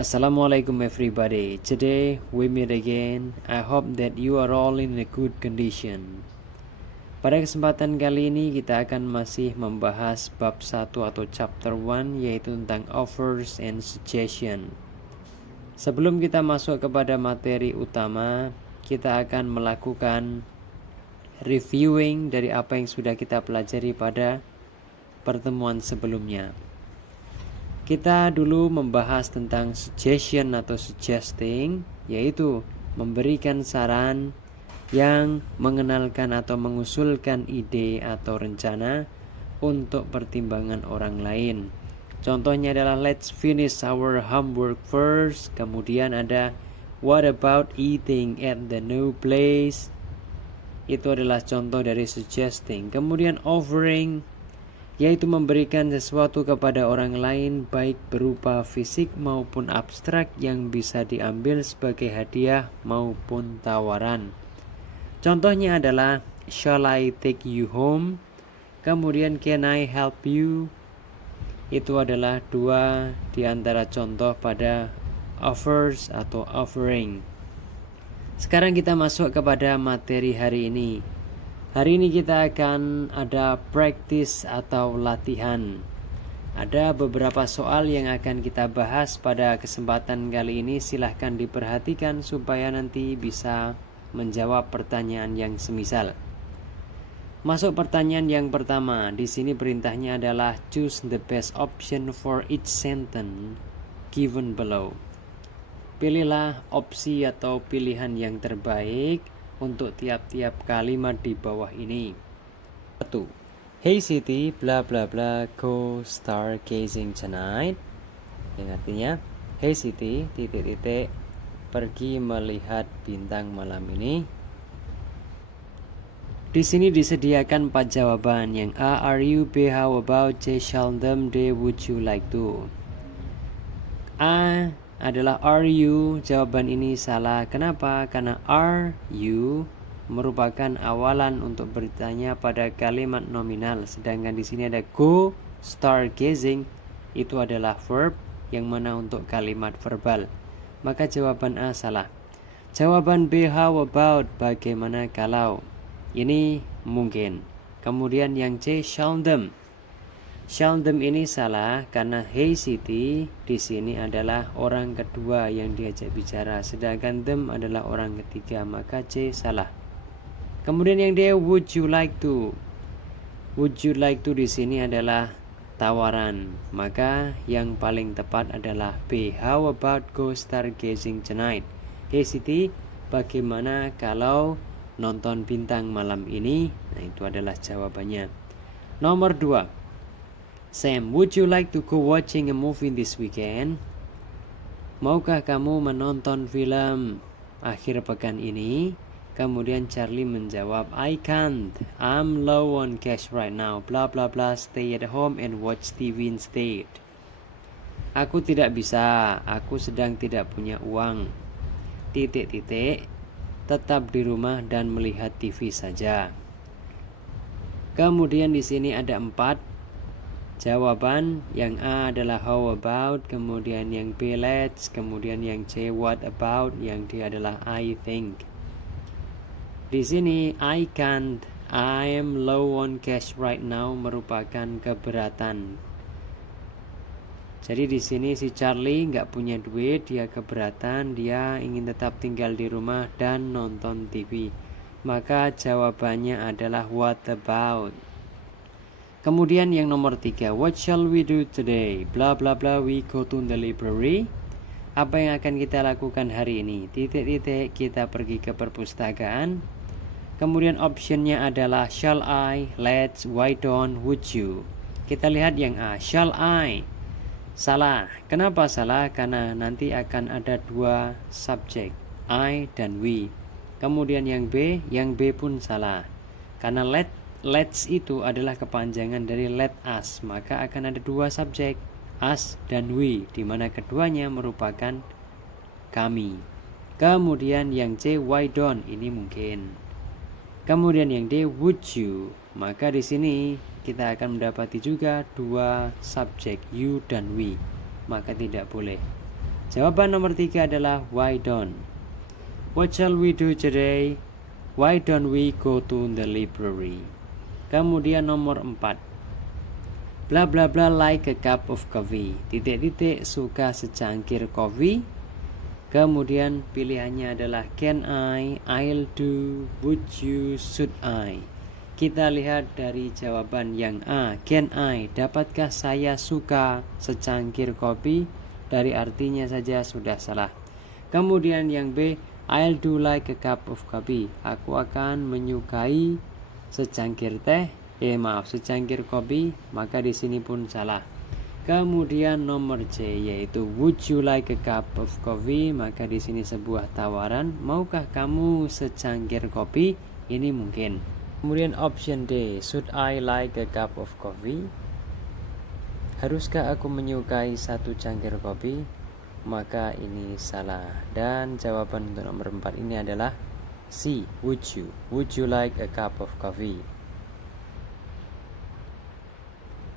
Assalamualaikum everybody. Today we meet again. I hope that you are all in a good condition. Pada kesempatan kali ini kita akan masih membahas bab 1 atau chapter 1, yaitu tentang offers and suggestion. Sebelum kita masuk kepada materi utama, kita akan melakukan reviewing dari apa yang sudah kita pelajari pada pertemuan sebelumnya. Kita dulu membahas tentang suggestion atau suggesting, yaitu memberikan saran yang mengenalkan atau mengusulkan ide atau rencana untuk pertimbangan orang lain. Contohnya adalah let's finish our homework first. Kemudian ada what about eating at the new place. Itu adalah contoh dari suggesting. Kemudian offering, yaitu memberikan sesuatu kepada orang lain baik berupa fisik maupun abstrak yang bisa diambil sebagai hadiah maupun tawaran. Contohnya adalah shall I take you home? Kemudian can I help you? Itu adalah dua di antara contoh pada offers atau offering. Sekarang kita masuk kepada materi hari ini. Hari ini kita akan ada practice atau latihan. Ada beberapa soal yang akan kita bahas pada kesempatan kali ini. Silahkan diperhatikan supaya nanti bisa menjawab pertanyaan yang semisal. Masuk pertanyaan yang pertama. Di sini perintahnya adalah choose the best option for each sentence given below. Pilihlah opsi atau pilihan yang terbaik untuk tiap-tiap kalimat di bawah ini. 1. Hey Siti, bla bla bla, go stargazing tonight. Yang artinya, hey Siti, titik-titik, pergi melihat bintang malam ini. Di sini disediakan 4 jawaban. Yang A, are you? B, how about? C, seldom. D, would you like to? A adalah are you. Jawaban ini salah. Kenapa? Karena are you merupakan awalan untuk bertanya pada kalimat nominal, sedangkan di sini ada go stargazing itu adalah verb yang mana untuk kalimat verbal. Maka jawaban A salah. Jawaban B, how about, bagaimana kalau, ini mungkin. Kemudian yang C, seldom. Seldom ini salah karena hey Siti di sini adalah orang kedua yang diajak bicara, sedangkan them adalah orang ketiga, maka C salah. Kemudian yang D, would you like to. Would you like to di sini adalah tawaran, maka yang paling tepat adalah B, how about go stargazing tonight. Hey Siti, bagaimana kalau nonton bintang malam ini? Nah, itu adalah jawabannya. Nomor 2. Sam, would you like to go watching a movie this weekend? Maukah kamu menonton film akhir pekan ini? Kemudian Charlie menjawab, I can't. I'm low on cash right now. Blah blah blah. Stay at home and watch TV instead. Aku tidak bisa. Aku sedang tidak punya uang. Titik-titik. Tetap di rumah dan melihat TV saja. Kemudian di sini ada 4 jawaban. Yang A adalah how about, kemudian yang B let's, kemudian yang C what about, yang D adalah I think. Di sini I can't, I am low on cash right now merupakan keberatan. Jadi di sini si Charlie nggak punya duit, dia keberatan, dia ingin tetap tinggal di rumah dan nonton TV. Maka jawabannya adalah what about. Kemudian yang nomor 3, what shall we do today? Bla bla bla, we go to the library. Apa yang akan kita lakukan hari ini? Titik-titik, kita pergi ke perpustakaan. Kemudian optionnya adalah shall I, let's, why don't, would you. Kita lihat yang A, shall I. Salah. Kenapa salah? Karena nanti akan ada 2 subjek, I dan we. Kemudian yang B pun salah. Karena let's itu adalah kepanjangan dari let us, maka akan ada 2 subjek, us dan we, di mana keduanya merupakan kami. Kemudian yang C, why don't, ini mungkin. Kemudian yang D, would you, maka di sini kita akan mendapati juga 2 subjek, you dan we, maka tidak boleh. Jawaban nomor 3 adalah why don't. What shall we do today? Why don't we go to the library? Kemudian nomor 4. Bla bla bla like a cup of coffee. Titik-titik suka secangkir kopi. Kemudian pilihannya adalah can I, I'll do, would you, should I. Kita lihat dari jawaban yang A, can I, dapatkah saya suka secangkir kopi? Dari artinya saja sudah salah. Kemudian yang B, I'll do like a cup of coffee. Aku akan menyukai secangkir secangkir kopi, maka di sini pun salah. Kemudian nomor C yaitu would you like a cup of coffee, maka di sini sebuah tawaran, maukah kamu secangkir kopi? Ini mungkin. Kemudian option D, should I like a cup of coffee? Haruskah aku menyukai satu cangkir kopi? Maka ini salah. Dan jawaban untuk nomor 4 ini adalah C, would you. Would you like a cup of coffee?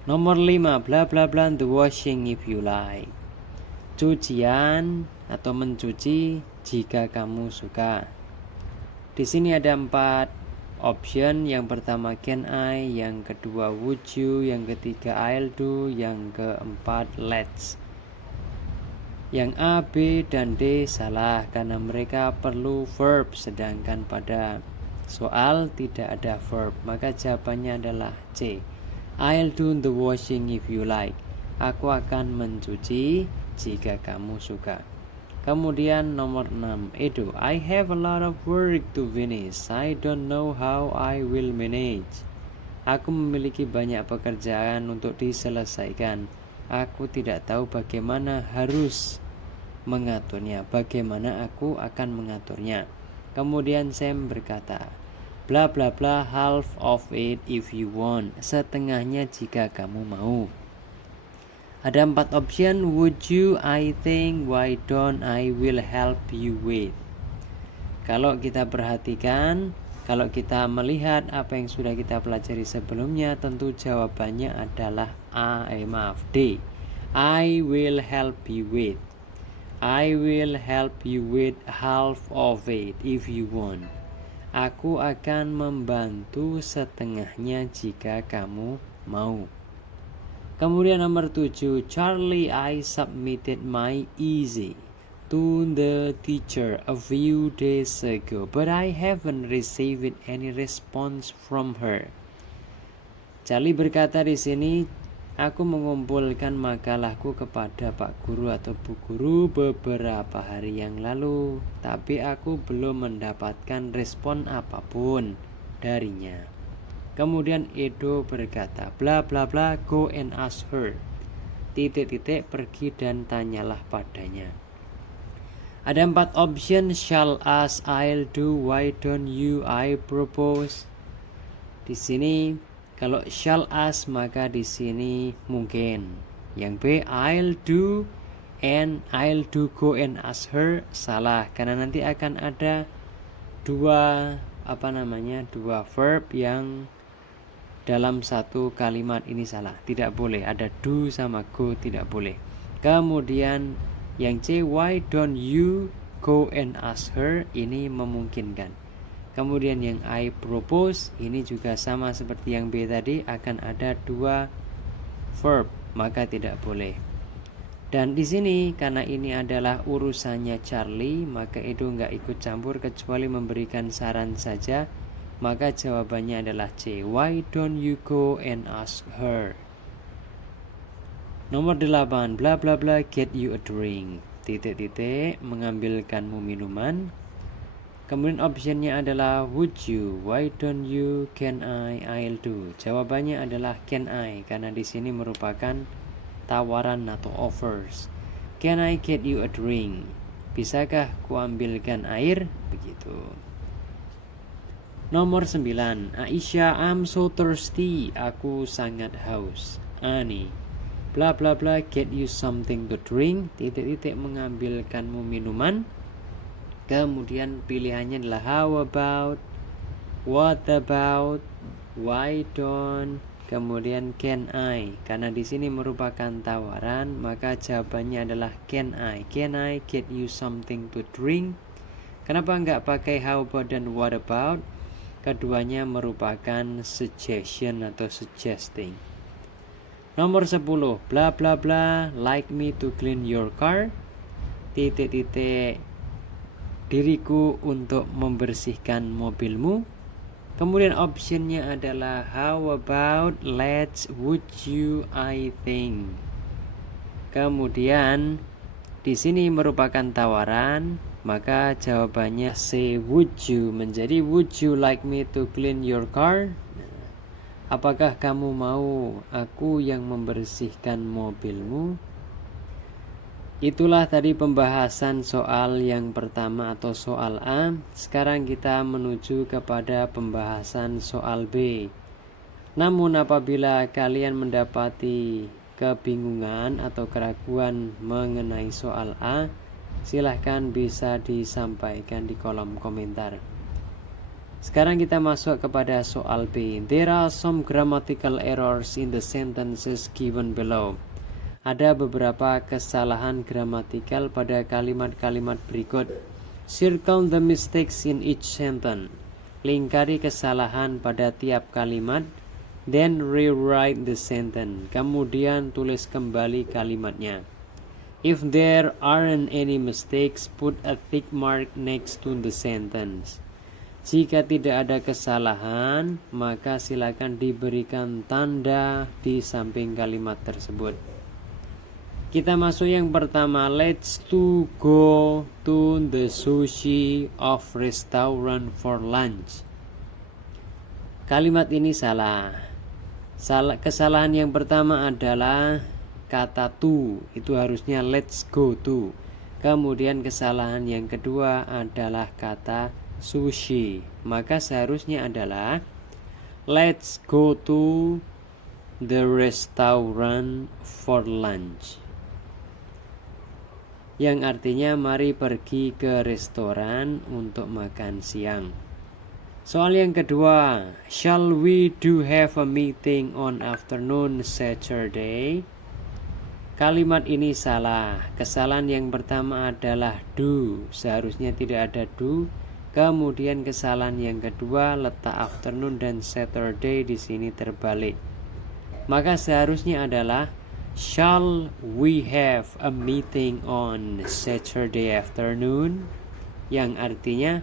Nomor 5, bla bla bla the washing if you like. Cucian atau mencuci jika kamu suka. Di sini ada 4 option. Yang pertama can I, yang kedua would you, yang ketiga I'll do, yang keempat let's. Yang A, B, dan D salah karena mereka perlu verb, sedangkan pada soal tidak ada verb. Maka jawabannya adalah C, I'll do the washing if you like. Aku akan mencuci jika kamu suka. Kemudian nomor 6, Edo, I have a lot of work to finish. I don't know how I will manage. Aku memiliki banyak pekerjaan untuk diselesaikan. Aku tidak tahu bagaimana harus mengaturnya. Bagaimana aku akan mengaturnya. Kemudian Sam berkata, bla bla bla half of it if you want. Setengahnya jika kamu mau. Ada 4 option, would you, I think, why don't, I will help you with. Kalau kita perhatikan, kalau kita melihat apa yang sudah kita pelajari sebelumnya, tentu jawabannya adalah D. I will help you with. I will help you with half of it if you want. Aku akan membantu setengahnya jika kamu mau. Kemudian nomor 7, Charlie, I submitted my essay to the teacher a few days ago, but I haven't received any response from her. Charlie berkata di sini, aku mengumpulkan makalahku kepada Pak Guru atau Bu Guru beberapa hari yang lalu, tapi aku belum mendapatkan respon apapun darinya. Kemudian Edo berkata, bla bla bla, go and ask her. Titik-titik, pergi dan tanyalah padanya. Ada 4 option, shall ask, I'll do, why don't you, I propose. Di sini kalau shall ask maka di sini mungkin. Yang B, I'll do and I'll do go and ask her, salah karena nanti akan ada dua verb yang dalam satu kalimat, ini salah, tidak boleh ada do sama go, tidak boleh. Kemudian yang C, why don't you go and ask her, ini memungkinkan. Kemudian yang I propose, ini juga sama seperti yang B tadi, akan ada 2 verb, maka tidak boleh. Dan di sini karena ini adalah urusannya Charlie, maka Edo nggak ikut campur kecuali memberikan saran saja. Maka jawabannya adalah C, why don't you go and ask her. Nomor 8, bla bla bla get you a drink. Titik-titik, mengambilkanmu minuman. Kemudian optionnya adalah would you, why don't you, can I, I'll do. Jawabannya adalah can I karena di sini merupakan tawaran atau offers. Can I get you a drink? Bisakah kuambilkan air? Begitu. Nomor 9, Aisyah, I'm so thirsty. Aku sangat haus. Ani, bla bla bla get you something to drink. Titik-titik, mengambilkanmu minuman. Kemudian pilihannya adalah how about, what about, why don't. kemudian can I. Karena di sini merupakan tawaran, maka jawabannya adalah can I. Can I get you something to drink? Kenapa nggak pakai how about dan what about? Keduanya merupakan suggestion atau suggesting. Nomor 10, bla bla bla, like me to clean your car. Titik-titik, diriku untuk membersihkan mobilmu. Kemudian optionnya adalah how about, let's, would you, I think. Kemudian di sini merupakan tawaran, maka jawabannya say would you, menjadi would you like me to clean your car? Apakah kamu mau aku yang membersihkan mobilmu? Itulah tadi pembahasan soal yang pertama atau soal A. Sekarang kita menuju kepada pembahasan soal B. Namun apabila kalian mendapati kebingungan atau keraguan mengenai soal A, silahkan bisa disampaikan di kolom komentar. Sekarang kita masuk kepada soal B. There are some grammatical errors in the sentences given below. Ada beberapa kesalahan gramatikal pada kalimat-kalimat berikut. Circle the mistakes in each sentence. Lingkari kesalahan pada tiap kalimat. Then rewrite the sentence. Kemudian tulis kembali kalimatnya. If there aren't any mistakes, put a tick mark next to the sentence. Jika tidak ada kesalahan, maka silakan diberikan tanda di samping kalimat tersebut. Kita masuk yang pertama, let's to go to the sushi of restaurant for lunch. Kalimat ini salah. Kesalahan yang pertama adalah kata to, itu harusnya let's go to. Kemudian kesalahan yang kedua adalah kata sushi, maka seharusnya adalah let's go to the restaurant for lunch, yang artinya mari pergi ke restoran untuk makan siang. Soal yang kedua, shall we do have a meeting on afternoon Saturday? Kalimat ini salah. Kesalahan yang pertama adalah do, seharusnya tidak ada do. Kemudian kesalahan yang kedua, letak afternoon dan Saturday di sini terbalik. Maka seharusnya adalah shall we have a meeting on Saturday afternoon? Yang artinya,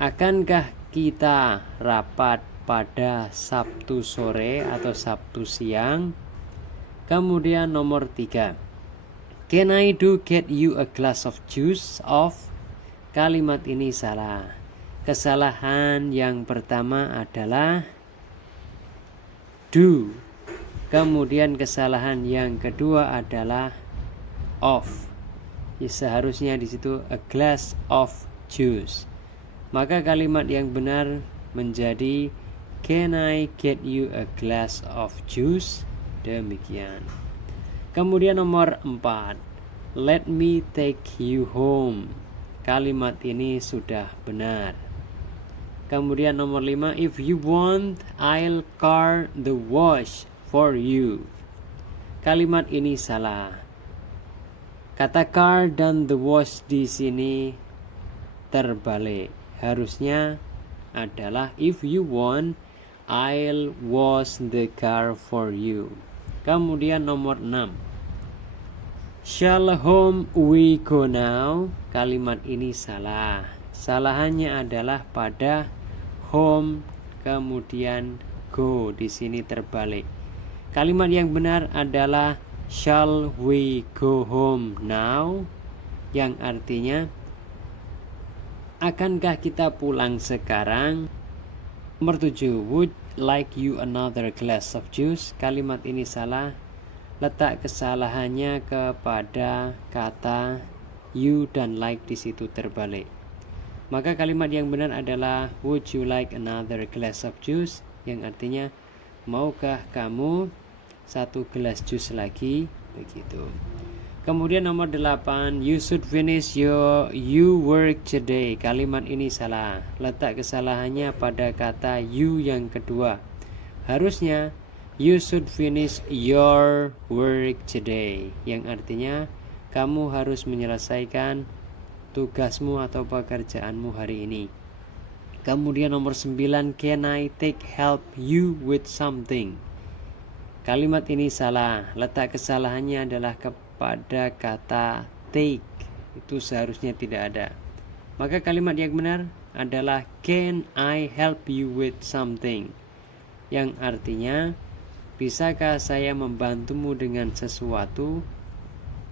akankah kita rapat pada Sabtu sore atau Sabtu siang? Kemudian nomor 3, can I do get you a glass of juice of? Kalimat ini salah. Kesalahan yang pertama adalah do. Kemudian kesalahan yang kedua adalah of. Seharusnya di situ a glass of juice. Maka kalimat yang benar menjadi can I get you a glass of juice? Demikian. Kemudian nomor 4, let me take you home. Kalimat ini sudah benar. Kemudian nomor 5, if you want, I'll car the wash for you. Kalimat ini salah. Kata car dan the wash di sini terbalik. Harusnya adalah if you want, I'll wash the car for you. Kemudian nomor 6, shall home we go now? Kalimat ini salah. Salahannya adalah pada home kemudian go, di sini terbalik. Kalimat yang benar adalah shall we go home now? Yang artinya akankah kita pulang sekarang? Nomor 7, would like you another glass of juice? Kalimat ini salah. Letak kesalahannya kepada kata you dan like di situ terbalik. Maka kalimat yang benar adalah would you like another glass of juice? Yang artinya maukah kamu satu gelas jus lagi? Begitu. Kemudian nomor 8, you should finish your work today. Kalimat ini salah. Letak kesalahannya pada kata you yang kedua. Harusnya you should finish your work today, yang artinya kamu harus menyelesaikan tugasmu atau pekerjaanmu hari ini. Kemudian nomor 9, can I take help you with something? Kalimat ini salah. Letak kesalahannya adalah pada kata take. Itu seharusnya tidak ada. Maka kalimat yang benar adalah can I help you with something? Yang artinya, bisakah saya membantumu dengan sesuatu?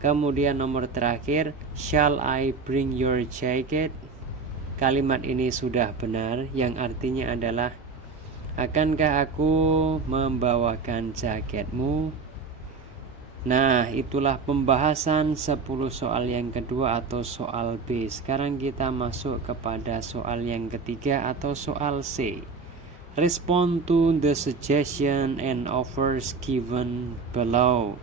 Kemudian nomor terakhir, shall I bring your jacket? Kalimat ini sudah benar, yang artinya adalah akankah aku membawakan jaketmu? Nah, itulah pembahasan 10 soal yang kedua atau soal B. Sekarang kita masuk kepada soal yang ketiga atau soal C. Respond to the suggestion and offers given below.